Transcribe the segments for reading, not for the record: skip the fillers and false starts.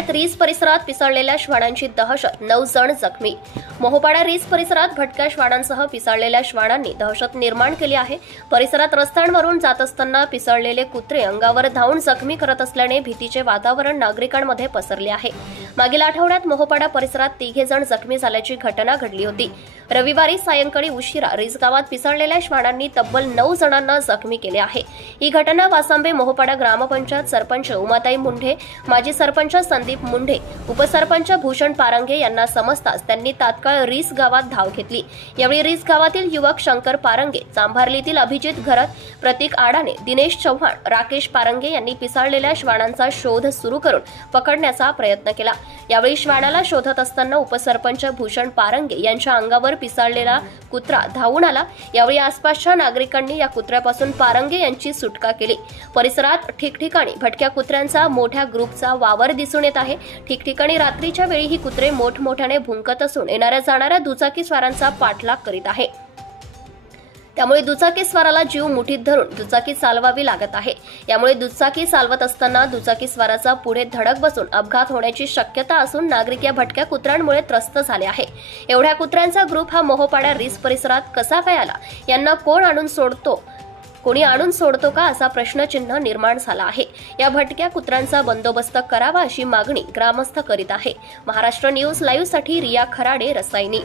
मोहोपाड्यात रीस परिसरात पिसाळलेल्या श्वानांची दहशत, 9 जण जखमी। मोहोपाडा रीस परिसरात भटक्या श्वानांसह पिसाळलेल्या श्वानांनी दहशत निर्माण केली आहे। परिसरात रस्त्यांवरून जात असताना पिसाळलेले कुत्रे अंगावर धावून जखमी करत असल्याने भीतीचे वातावरण नागरिकांमध्ये पसरले आहे। मागील आठवड्यात मोहोपाडा परिसरात 3 जण जखमी झाल्याची घटना घडली होती। रविवारी सायंकाळी उशिरा रीस गावात पिसाळलेल्या श्वानांनी तब्बल 9 जणांना जखमी केले आहे। ही घटना वासांबे मोहोपाडा ग्रामपंचायत सरपंच उमाताई मुंढे, माजी सरपंच संदीप मुंढे, उपसरपंच भूषण पारंगे यांना समजताच त्यांनी तात्काळ रीस गावात धाव घेतली। यावेळी रीस गावातील युवक शंकर पारंगे, चांभारलीतील अभिजित घरत, प्रतीक आडाने, दिनेश चव्हाण, राकेश पारंगे यांनी पिसाळलेल्या श्वानांचा शोध सुरू करून पकडण्याचा प्रयत्न केला। यावेळी श्वानाला शोधत असताना उपसरपंच भूषण पारंगे यांच्या अंगावर पिसाळलेला कुत्रा धावून आला। यावेळी आसपासच्या नागरिकांनी या कुत्र्यापासून पारंगे यांची सुटका केली। परिसरात ठिकठिकाणी भटक्या कुत्र्यांचा मोठ्या ग्रुपचा वावर दिसून येत आहे। ठिकठिकाणी रात्रीच्या वेळी ही कुत्रे मोठमोठ्याने भुंकत असून येणाऱ्या जाणाऱ्या दुचाकी स्वारांचा पाठलाग करीत आहे। त्यामुळे दुचाकी स्वाराला जीव मुठीत धरून दुचाकी चालवावी लागत आहे। यामुळे दुचाकी चालवत असताना दुचाकी स्वाराचा पुढे धडक बसून अपघात होण्याची शक्यता असून नागरिक या भटक्या कुत्र्यांमुळे त्रस्त झाले आहे। एवढ्या कुत्र्यांचा ग्रुप हा मोहोपाडा रीस परिसरात कसा काय आला, यांना कोणी आणून सोडतो का असा प्रश्नचिन्ह निर्माण झाला आहे। या भटक्या कुत्र्यांचा बंदोबस्त करावा अशी मागणी ग्रामस्थ करीत आहे। महाराष्ट्र न्यूज लाईव्ह साठी Riya Kharade, Rasayani.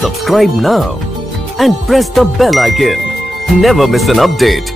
Subscribe now and press the bell icon. Never miss an update.